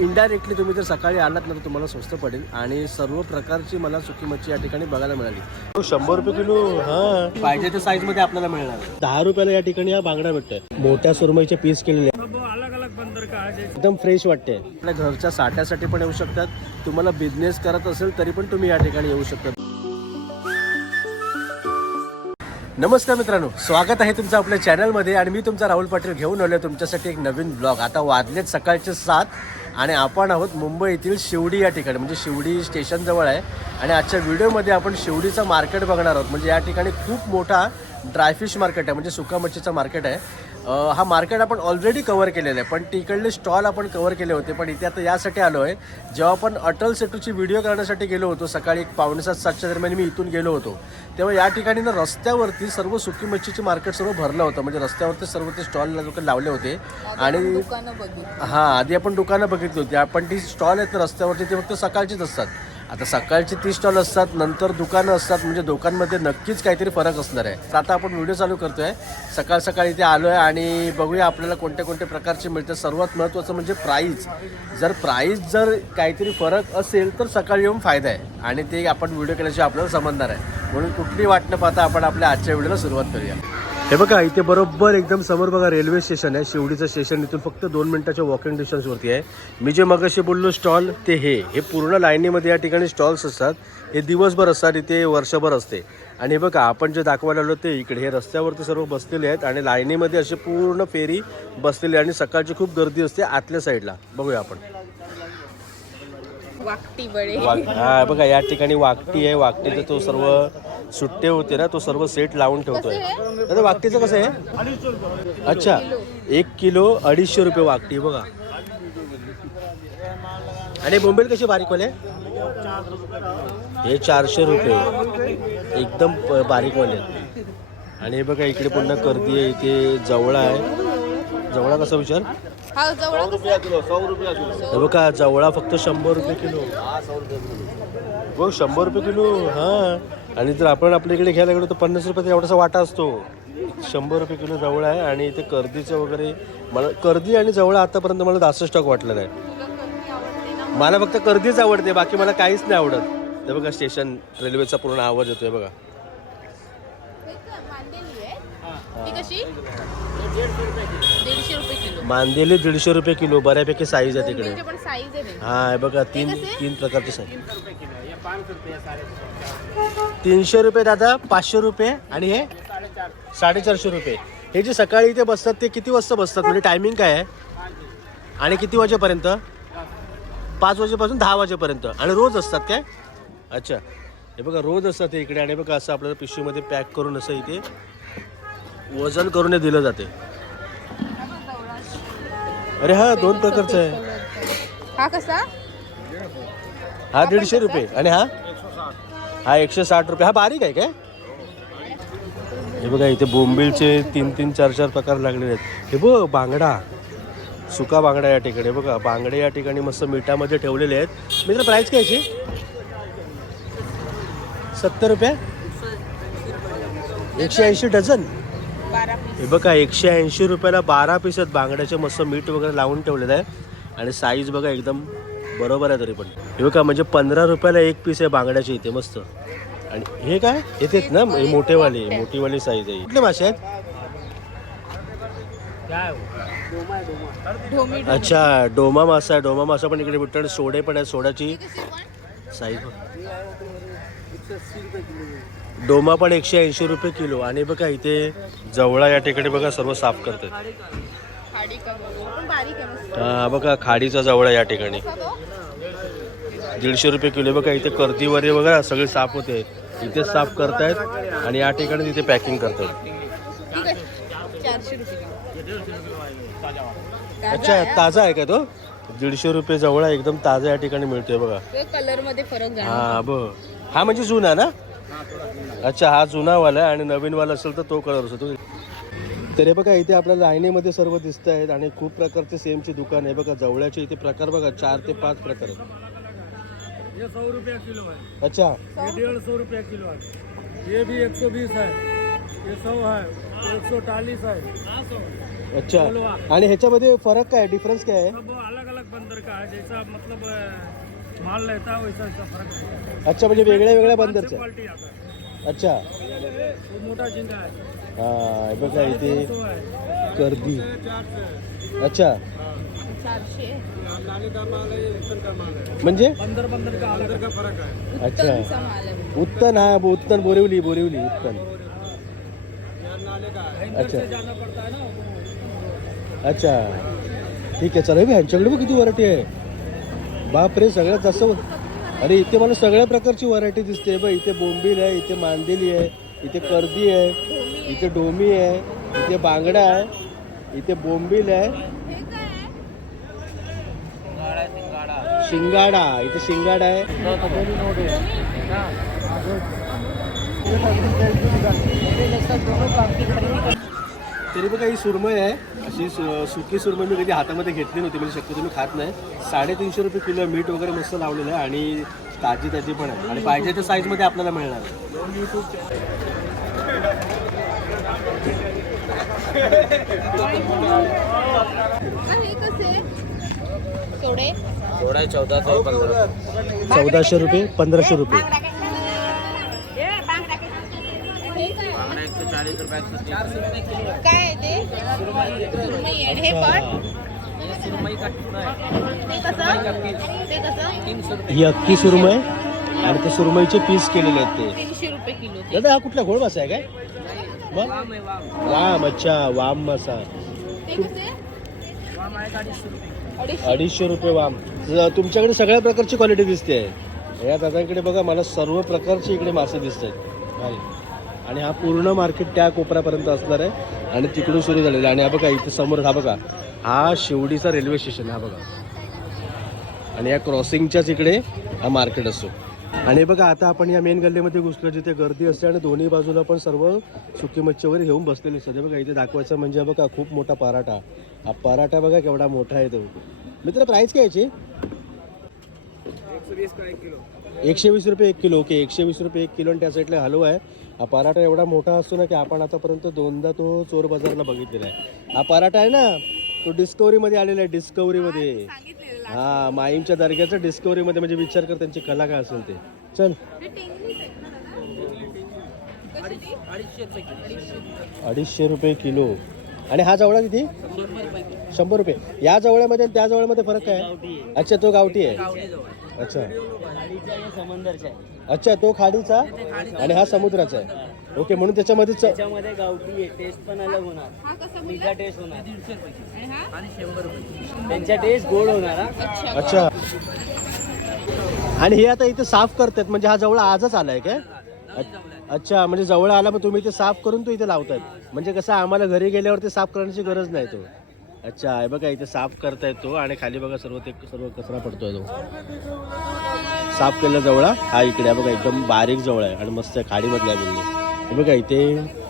Indirectly तुम्ही जर सकाळी आलात ना तर तुम्हाला स्वस्त पडेल आणि सर्व प्रकारची मला सुकी मच्छी या ठिकाणी बघायला मिळाली. शंभर रुपये किलो हा. पाहिजे त्या साईजमध्ये आपल्याला मिळणार. दहा रुपयाला या ठिकाणी हा बांगडा भेटतोय. मोठ्या सुरमईचे पीस केलेले आहेत. एकदम फ्रेश वाटते आपल्या घरच्या साठ्यासाठी पण येऊ शकतात. तुम्हाला बिझनेस करत असेल तरी पण तुम्ही या ठिकाणी येऊ शकता नमस्कार मित्रांनो. स्वागत आहे तुमचं आपल्या चॅनलमध्ये आणि मी तुमचा राहुल पाटील घेऊन आलो तुमच्यासाठी एक नवीन ब्लॉग आता वाजलेत सकाळचे सात. आणि आपण आहोत मुंबई येथील शिवडी या ठिकाणी म्हणजे शिवडी स्टेशन जवळ आहे. आणि आजच्या व्हिडिओमध्ये आपण शिवडीचं मार्केट बघणार आहोत. म्हणजे या ठिकाणी खूप मोठा ड्रायफिश मार्केट आहे म्हणजे सुका मच्छीचं मार्केट आहे. हा मार्केट आपण ऑलरेडी कव्हर केलेला आहे. पण तिकडले स्टॉल आपण कव्हर केले होते. पण इथे आता यासाठी आलो आहे जेव्हा आपण अटल सेटूची व्हिडिओ करण्यासाठी गेलो होतो सकाळी एक पावणे सात सातच्या दरम्यान मी इथून गेलो होतो तेव्हा या ठिकाणी ना रस्त्यावरती सर्व सुकी मच्छीचे मार्केट सर्व भरलं होतं. म्हणजे रस्त्यावरती सर्व ते स्टॉल लावले होते. आणि हां आधी आपण दुकानं बघितली होती. आपण ती स्टॉल आहेत रस्त्यावरती ते फक्त सकाळचीच असतात. आता सकाळची ती स्टॉल असतात नंतर दुकानं असतात म्हणजे दुकानमध्ये नक्कीच काहीतरी फरक असणार आहे. तर आता आपण व्हिडिओ चालू करतोय. सकाळ सकाळी इथे आलो आहे आणि बघूया आपल्याला कोणत्या कोणत्या प्रकारचे मिळतात. सर्वात महत्त्वाचं म्हणजे प्राईज जर प्राईज जर काहीतरी फरक असेल तर सकाळी येऊन फायदा आहे. आणि ते आपण व्हिडिओ केल्याशिवाय आपल्याला समजणार आहे. म्हणून कुठली वाट न पाहता आपण आपल्या आजच्या व्हिडिओला सुरुवात करूया. हे बघा इथे बरोबर एकदम समोर बघा रेल्वे स्टेशन आहे. शिवडीचं स्टेशन इथून फक्त दोन मिनिटाच्या वॉकिंग डिस्टन्सवरती आहे. मी जे मगाशी बोललो स्टॉल ते हे. हे पूर्ण लाईनीमध्ये या ठिकाणी स्टॉल्स असतात. हे दिवसभर असतात इथे वर्षभर असते. आणि हे बघा आपण जे दाखवायला आलो ते इकडे. हे रस्त्यावरती सर्व बसलेले आहेत आणि लाईनीमध्ये असे पूर्ण फेरी बसलेली आहे आणि सकाळची खूप गर्दी असते आतल्या साईडला बघूया आपण. वाकटी बळे. हा बघा या ठिकाणी वाकटी आहे. वाकटीचे तो सर्व सुट्टे होते ना तो सर्व सेट लावून ठेवतोय. दादा वाकटीचं कसं आहे? अच्छा एक किलो अडीचशे रुपये वाकटी बघा. आणि बोंबेल कशी बारीक वाले हे चारशे रुपये. एकदम प- बारीक वाले. आणि हे बघा इकडे पुन्हा गर्दी आहे इथे जवळा आहे. जवळा कसा विचार? हा जवळ हे बघा जवळा फक्त शंभर रुपये किलो. बघ शंभर रुपये किलो हा. आणि जर आपण आपल्या इकडे घ्यायला गेलो तर पन्नास रुपयाचा एवढासा वाटा असतो. शंभर रुपये किलो जवळ आहे आणि इथे कर्दीचं वगैरे मला कर्दी आणि जवळ आतापर्यंत मला जास्त स्टॉक वाटलेला आहे मला फक्त कर्दीच आवडते बाकी मला काहीच नाही आवडत. ते बघा स्टेशन रेल्वेचा पूर्ण आवाज येतोय बघा. कशी? मांदेली दीडशे रुपये किलो बऱ्यापैकी साईज आहे तिकडे. बोंबीलचे पण साईज आहे हा हे बघा तीन? तीन प्रकारचे साईज तीनशे रुपये दादा पाचशे रुपये आणि हे? साडेचारशे रुपये. हे जे सकाळी इथे बसतात ते किती वाजता बसतात? म्हणजे टायमिंग काय आहे? आणि किती वाजेपर्यंत? पाच वाजेपासून दहा वाजेपर्यंत. आणि रोज असतात काय? अच्छा. हे बघा रोज असतात ते इकडे. आणि बघा असं आपल्याला पिशवीमध्ये पॅक करून असं इथे वजन करून हे दिलं जाते. अरे हा दोन प्रकारचं आहे. हा कसा? हा दीडशे रुपये. आणि हा? हा एकशे साठ रुपये. हा बारीक आहे काय? हे बघा इथे बोंबिलचे तीन तीन चार चार प्रकार लागलेले आहेत. हे बघ बांगडा. सुका बांगडा या ठिकाणी. बघा बांगडे या ठिकाणी मस्त मिठामध्ये ठेवलेले आहेत. मित्र प्राईस काय याची? सत्तर रुपये? एकशे ऐंशी डझन? हे बघा एकशे ऐंशी रुपयाला बारा पीस आहेत बांगड्याचे मस्त मीठ वगैरे लावून ठेवलेलं आहे. आणि साईज बघा एकदम बरोबर आहे तरी पण. हे बघा म्हणजे पंधरा रुपयाला एक पीस आहे बांगड्याचे इथे मस्त. आणि हे काय? येतेच ना हे मोठेवाले मोठीवाली साईज आहे. कुठले मासे आहेत? अच्छा डोमा मासा आहे. डोमा मासा पण इकडे भेटतो. आणि सोडे पण आहे सोड्याची पण साईज डोमा पण एकशे ऐंशी रुपये किलो. आणि बघा इथे जवळा या ठिकाणी बघा सर्व साफ करतात. हा बघा खाडीचा जवळ या ठिकाणी. दीडशे रुपये किलो. बघा इथे कर्दी वगैरे बघा सगळे साफ होते. इथे साफ करतायत आणि या ठिकाणी तिथे पॅकिंग करतायत ती कशी चारशे रुपये किलो ताजा अच्छा ताजा आहे का तो? दीडशे रुपये जवळ एकदम ताजा या ठिकाणी मिळतोय बघा. हा. कलरमध्ये फरक हा ब हा म्हणजे जुना ना? अच्छा हा जुनावाला आहे आणि नवीनवाला असेल तर तो कलर असतो. तर हे बघा इथे आपल्याला लाईनीमध्ये सर्व दिसत आहेत आणि खूप प्रकारचे सेमची दुकान आहे. बघा जवळचे इथे प्रकार बघा चार ते पाच प्रकार आहेत. सौ रुपया किलो है अच्छा. डेढ़ सौ रुपया किलो है ये भी एक सौ बीस है ये सौ है एक सौ चालीस है अच्छा. आणि ह्याच्यामध्ये फरक काय? डिफरन्स काय आहे? अलग अलग बंदर का? है जैसा मतलब माल रहता है वैसा वैसा फर्क है अच्छा म्हणजे वेगळ्या वेगळ्या बंदरचं क्वालिटी आता अच्छा। वो मोटा झींगा है। हा हे बघा इथे से अच्छा। चारशे नाले का माल है उत्तन का माल है। म्हणजे? बंदर बंदर का अंदर का फर्क है। अच्छा। आहे उत्तन हा उत्तन बोरिवली बोरिवली उत्तन। यहाँ नाले का है। अच्छा। से जाना पड़ता है ना वो अच्छा। ठीक आहे चला हे बघ, ह्यांच्याकडे बघ किती व्हरायटी आहे. बापरे सगळ्यात जास्त अरे इथे मला सगळ्या प्रकारची व्हरायटी दिसते. बघ इथे बोंबील आहे इथे मांदेली आहे इथे कर्दी आहे इथे डोमी आहे इथे बांगडा आहे इथे बोंबील आहे आहे? शिंगाडा इथे शिंगाडा आहे. तरी बघा ही सुरमई आहे. अशी सु- सुकी सुरमई मी कधी हातामध्ये घेतली नव्हती म्हणजे शक्यतो मी खात नाही. साडेतीनशे रुपये किलो मीठ वगैरे मस्त लावलेलं आहे आणि ताजी ताजी पण आहे. आणि पाहिजे त्या साईजमध्ये आपल्याला मिळणार आहे. का हे कसे? सोडे. चौदाशे रुपये पंधराशे रुपये. काय आहे ते? सुरमई आहे. हे पण? ते कसं? ते कसं? ही अख्खी सुरमई आणि ते सुरमईचे पीस केलेले आहेत ते. तीनशे रुपये किलो ते. दादा हा कुठला घोळ मासा आहे काय? मग? वाम अच्छा वाम मासा. ते कसे? अडीचशे अडीचशे. रुपये वाम. ज- तुमच्याकडे सगळ्या प्रकारची क्वालिटी दिसते. आहे या दादांकडे बघा मला सर्व प्रकारचे इकडे मासे दिसत आहेत आणि हा पूर्ण मार्केट त्या कोपऱ्यापर्यंत असणार आहे. आणि तिकडून सुरू झालेलं आहे. आणि हा बघा इथे समोर हा बघा. हा शिवडीचा रेल्वे स्टेशन हा बघा. आणि या क्रॉसिंगच्याच इकडे हा मार्केट असतो. आणि बघा आता आपण या मेन गल्लीमध्ये घुसलो जिथे गर्दी असते आणि दोन्ही बाजूला पण सर्व सुकी मच्छी वगैरे घेऊन बसलेले असतात बघा इथे दाखवायचं म्हणजे बघा खूप मोठा पराठा. हा पराठा बघा केवढा मोठा आहे तो. मित्र प्राईस काय याची? एकशे वीस रुपये एक किलो. ओके एकशे वीस रुपये एक किलो आणि त्या साईडला हलवा आहे. हा पराठा एवढा मोठा असतो ना की आपण आतापर्यंत दोनदा तो चोर बाजारला बघितलेला आहे. हा पराठा आहे ना तो डिस्कवरीमध्ये आलेला आहे डिस्कवरीमध्ये. हा माईमच्या दर्ग्याचं डिस्कवरीमध्ये म्हणजे विचार कर त्यांची कला काय असेल ते. चल. हे? अडीचशे रुपये किलो. आणि हा जवळा किती? शंभर रुपये. या जवळ्यामध्ये आणि त्या जवळ्यामध्ये फरक काय आहे? अच्छा तो गावठी आहे. अच्छा. अच्छा तो खाडीचा? आणि हा समुद्राचा आहे. ओके म्हणून त्याच्यामध्ये च- त्याच्यामध्ये गावठी आहे. टेस्ट पण अलग होणार. हा कसा तिचा बोलला टेस्ट होणार. आणि हा? त्यांच्या टेस्ट गोड होणार हा. अच्छा. अच्छा आणि हे आता इथे साफ करतात म्हणजे हा जवळ आजच आलाय काय? अच्छा म्हणजे जवळ आला मग तुम्ही ते साफ करून तो इथे लावतात म्हणजे कसं आम्हाला घरी गेल्यावर ते साफ करण्याची गरज नाही तो. अच्छा हे बघा इथे साफ करता येतो आणि खाली बघा सर्व ते सर्व कचरा पडतोय तो. साफ केलेला जवळा हा. इकडे आहे बघा एकदम बारीक जवळ आहे आणि मस्त आहे खाडीमधला आहे बोलली हे बघा इथे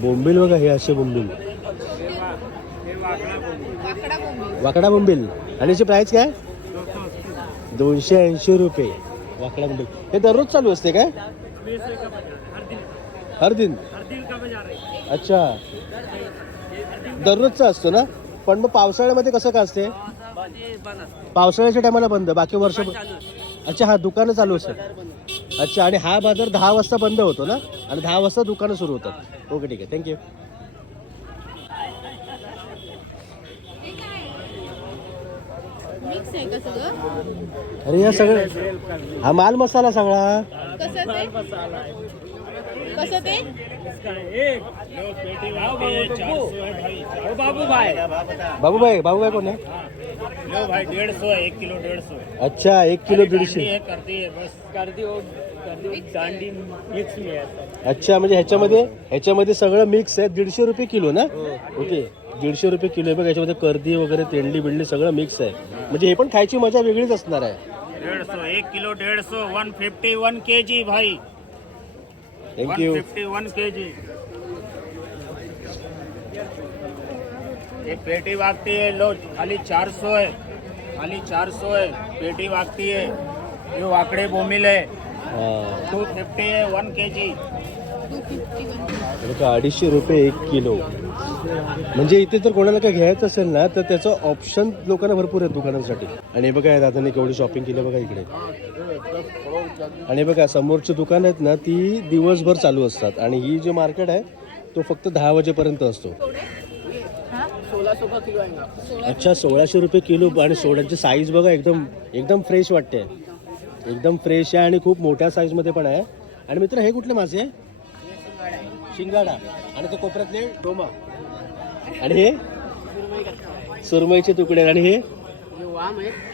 बोंबील बघा हे असे बोंबील. वाकडा बोंबील. आणि याची प्राईस काय? दोनशे ऐंशी रुपये. वाकडा बोंबील. हे दररोज चालू असते काय? हर दिन. अच्छा. दररोजचा असतो ना? पण मग पावसाळ्यामध्ये कसं काय असते? पावसाळ्याच्या टायमाला बंद बाकी वर्ष अच्छा हा दुकानं चालू असतात. अच्छा आणि हा बाजार दहा वाजता बंद होतो ना? आणि दहा वाजता दुकानं सुरू होतात. ओके ठीक आहे. थँक्यू मिक्स आहे का सगळं? अरे या सगळं हा माल मसाला सगळा. कसं ते? बाबू भाई बाबूभाई बाबूभाई कोण आहे? लो भाई डेढ़ सौ है एक किलो डेढ़ सौ अच्छा एक किलो दीडशे है अच्छा म्हणजे ह्याच्यामध्ये ह्याच्यामध्ये सगळं मिक्स आहे. दीडशे रुपये किलो ना? ओके दीडशे रुपये किलो आहे बघ याच्यामध्ये कर्दी वगैरे तेंडली बिंडली सगळं मिक्स आहे. म्हणजे हे पण खायची मजा वेगळीच असणार आहे. डेढ़ सौ एक किलो डेढ़ सौ one fifty one K G भाई. Thank you fifty one K G ये पेटी वागती है लो खाली चार सौ है खाली चार सौ है पेटी वागती है। ये वाकड़े बोमिल है। टू फिफ्टी है वन के जी वन अडीचशे रुपये एक किलो. म्हणजे इथे जर कोणाला काही घ्यायचं असेल ना तर त्याचं ऑप्शन लोकांना भरपूर आहेत दुकानांसाठी. आणि हे बघा या दादाने केवढी शॉपिंग केली बघा इकडे. आणि बघा समोरची दुकान आहेत ना ती दिवसभर चालू असतात. आणि ही जे मार्केट आहे तो फक्त दहा वाजेपर्यंत असतो. अच्छा सोळाशे रुपये किलो आणि सोड्याची साईज बघा एकदम एकदम फ्रेश वाटते. एकदम फ्रेश आहे आणि खूप मोठ्या साईजमध्ये पण आहे. आणि मित्र हे कुठले मासे? शिंगाडा. आणि ते कोपऱ्यातले डोमा. आणि हे? सुरमईचे तुकडे. आणि हे?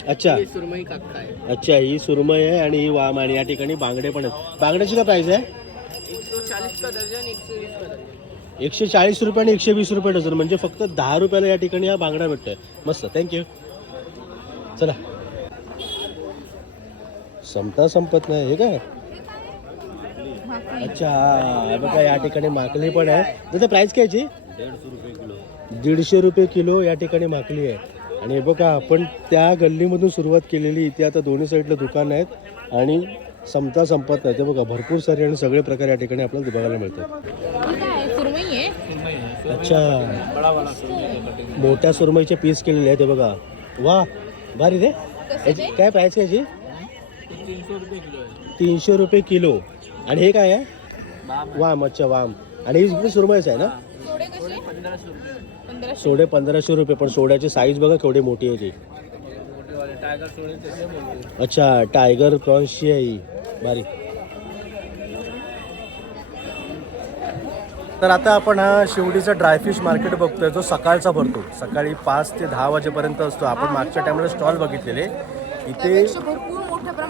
अच्छा. अच्छा ही सुरमई आहे आणि ही वाम आणि या ठिकाणी बांगडे पण आहेत. बांगड्याची काय प्राइस आहे? एकशे चाळीस रुपये आणि एकशे वीस रुपये डझन. म्हणजे फक्त दहा रुपयाला या ठिकाणी हा बांगडा भेटतोय. मस्त. थँक्यू चला. संपता संपत नाही. हे काय? अच्छा हा बघा या ठिकाणी माकली पण आहे. त्याचं प्राइस काय याची? दीडशे रुपये किलो या ठिकाणी माकली आहे. आणि हे बघा आपण त्या गल्लीमधून सुरुवात केलेली इथे आता दोन्ही साईडला दुकान आहेत आणि संपता संपत नाही. ते बघा भरपूर सारे आणि सगळे प्रकार या ठिकाणी आपल्याला बघायला मिळतात. अच्छा. मोठ्या सुरमईचे पीस केलेले आहेत हे बघा. वा भारी रे. याची काय प्राइस आहे याची? तीनशे रुपये किलो. आणि हे काय आहे? वाम अच्छा वाम. आणि ही सुरमईच आहे ना? सोडे पंधराशे रुपये पण सोड्याची साईज बघा केवढी मोठी आहे ती. अच्छा टायगर प्रॉन्सची आहे ही. भारी तर आता आपण हा शिवडीचा ड्रायफिश मार्केट बघतोय जो सकाळचा भरतो. सकाळी पाच ते दहा वाजेपर्यंत असतो. आपण मागच्या टायमाला स्टॉल बघितलेले. इथे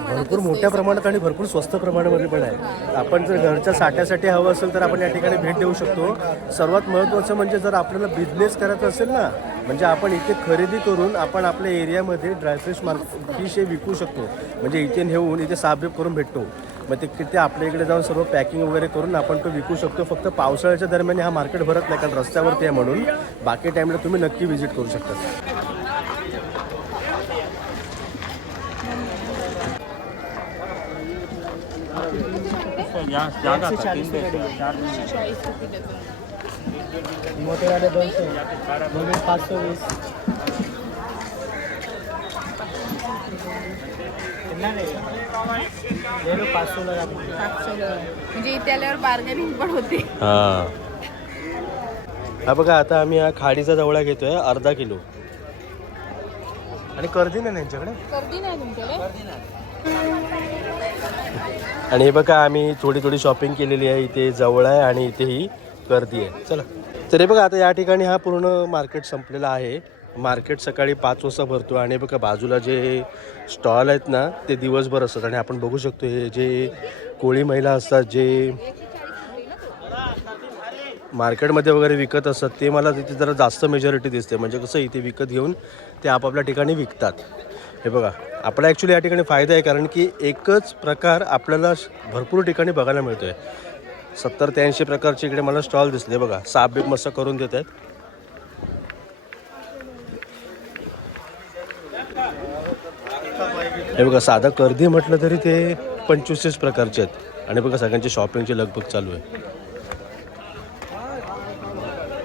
भरपूर मोठ्या प्रमाणात आणि भरपूर स्वस्त प्रमाणामध्ये पण आहे. आपण जर घरच्या साठ्यासाठी हवं असेल तर आपण या ठिकाणी भेट देऊ शकतो. सर्वात महत्त्वाचं म्हणजे जर आपल्याला बिझनेस करायचा असेल ना म्हणजे आपण इथे खरेदी करून आपण आपल्या एरियामध्ये ड्रायफ्रेश मार्केट फिश हे विकू शकतो. म्हणजे इथे नेऊन इथे साफबीप करून भेटतो. मग ते किती आपल्या इकडे जाऊन सर्व पॅकिंग वगैरे करून आपण तो विकू शकतो. फक्त पावसाळ्याच्या दरम्यान हा मार्केट भरत नाही कारण रस्त्यावरती आहे म्हणून. बाकी टाईमला तुम्ही नक्की व्हिजिट करू शकता. चाळीस रुपये डझन मोठे गाड्या दोनशे दोन्ही पाचशे वीस म्हणजे इथे आल्यावर बार्गेनिंग पण होते हा बघा आता आम्ही हा खाडीचा जवळा घेतोय अर्धा किलो. आणि कर्दी नाही ना यांच्याकडे? नाही तुमच्याकडे? आणि हे बघा आम्ही थोडी थोडी शॉपिंग केलेली आहे. इथे जवळ आहे आणि इथे ही गर्दी आहे. चला. तर हे बघा आता या ठिकाणी हा पूर्ण मार्केट संपलेला आहे. मार्केट सकाळी पाच वाजता भरतो आणि बघा बाजूला जे स्टॉल आहेत ना ते दिवसभर असतात. आणि आपण बघू शकतो हे जे कोळी महिला असतात जे मार्केटमध्ये वगैरे विकत असतात ते मला तिथे जरा जास्त मेजॉरिटी दिसते. म्हणजे कसं इथे विकत घेऊन ते आपापल्या ठिकाणी विकतात. हे बघा आपला ॲक्च्युली या ठिकाणी फायदा आहे कारण की एकच प्रकार आपल्याला भरपूर ठिकाणी बघायला मिळतो आहे सत्तर ते ऐंशी प्रकारचे इकडे मला स्टॉल दिसले बघा साप बीप मस्त करून देत आहेत. हे बघा साधं कर्दी म्हटलं तरी ते पंचवीसच प्रकारचे आहेत. आणि बघा सगळ्यांची शॉपिंगची लगबग चालू आहे.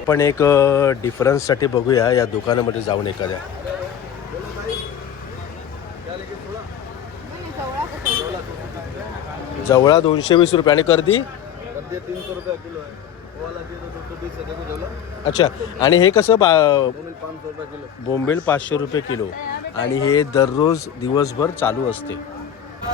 पण एक डिफरन्ससाठी बघूया या दुकानामध्ये जाऊन एखाद्या. जवळा दोनशे वीस रुपये. आणि कर्दी अच्छा. आणि हे कसं बा बोंबील पाचशे रुपये किलो. आणि हे दररोज दिवसभर चालू असते.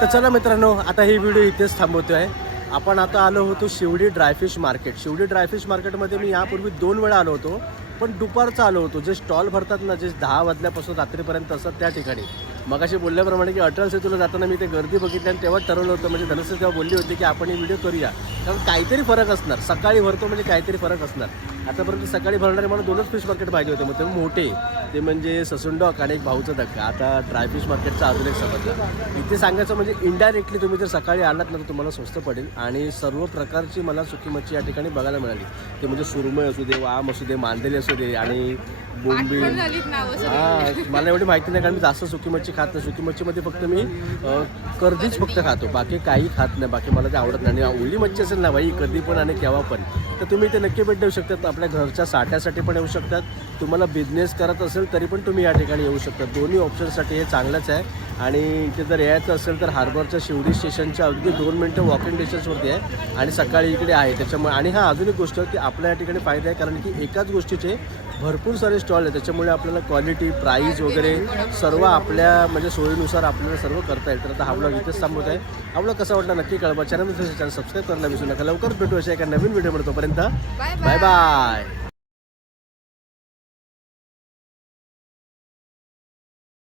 तर चला मित्रांनो आता ही व्हिडिओ इथेच थांबवतोय. आपण आता आलो होतो Shivdi dry fish market Shivdi dry fish मार्केटमध्ये मी यापूर्वी दोन वेळा आलो होतो पण दुपारचं आलो होतो. जे स्टॉल भरतात ना जे दहा वाजल्यापासून रात्रीपर्यंत असतात त्या ठिकाणी. मग अशी बोलल्याप्रमाणे की अटल सेतूला जाताना मी ते गर्दी बघितली आणि तेव्हा ठरवलं होतं म्हणजे धनुष्य तेव्हा बोलली होती की आपण हे व्हिडिओ करूया. कारण काहीतरी फरक असणार. सकाळी भरतो म्हणजे काहीतरी फरक असणार. आतापर्यंत सकाळी भरणारे मला दोनच फिश मार्केट पाहिजे होते. मग ते मोठे ते म्हणजे ससुंडॉक आणि एक भाऊचा धक्का. आता ड्राय फिश मार्केटचा अजून एक समजला. इथे सांगायचं म्हणजे इनडायरेक्टली तुम्ही जर सकाळी आलात ना तर तुम्हाला स्वस्त पडेल. आणि सर्व प्रकारची मला सुकी मच्छी या ठिकाणी बघायला मिळाली. ते म्हणजे सुरमई असू दे वाम असू दे मांदेली असू दे आणि सगळी. हा मला एवढी माहिती नाही कारण मी जास्त सुकी मच्छी खात नाही. सुकी मच्छीमध्ये फक्त मी कर्दीच फक्त खातो. बाकी काही खात नाही. बाकी मला ते आवडत नाही. आणि ओली मच्छी असेल ना बाई कधी पण आणि केव्हा पण तर तुम्ही ते नक्की भेट देऊ शकता. आपल्या घरच्या साठ्यासाठी पण येऊ शकतात. तुम्हाला बिझनेस करत असेल तरी पण तुम्ही या ठिकाणी येऊ शकता दोन्ही ऑप्शनसाठी हे चांगलंच आहे. आणि इथे जर यायचं असेल तर हार्बरच्या शिवडी स्टेशनच्या अगदी दोन मिनटं वॉकिंग डिस्टन्सवरती आहे. आणि सकाळी इकडे आहे. त्याच्यामुळे आणि हा अजून एक गोष्ट की आपल्या या ठिकाणी फायदा आहे. कारण की एकाच गोष्टीचे भरपूर सारे स्टॉल आहेत. त्याच्यामुळे आपल्याला क्वालिटी प्राईस वगैरे सर्व आपल्या म्हणजे सोयीनुसार आपल्याला सर्व करता येईल. तर आता हा ब्लॉग इथेच थांबवत आहे. हा ब्लॉग कसा वाटला नक्की कळवा. चॅनल चॅनल सबस्क्राईब करायला विसरू नका लवकरच भेटू अशा एका नवीन व्हिडिओमध्ये तोपर्यंत बाय बाय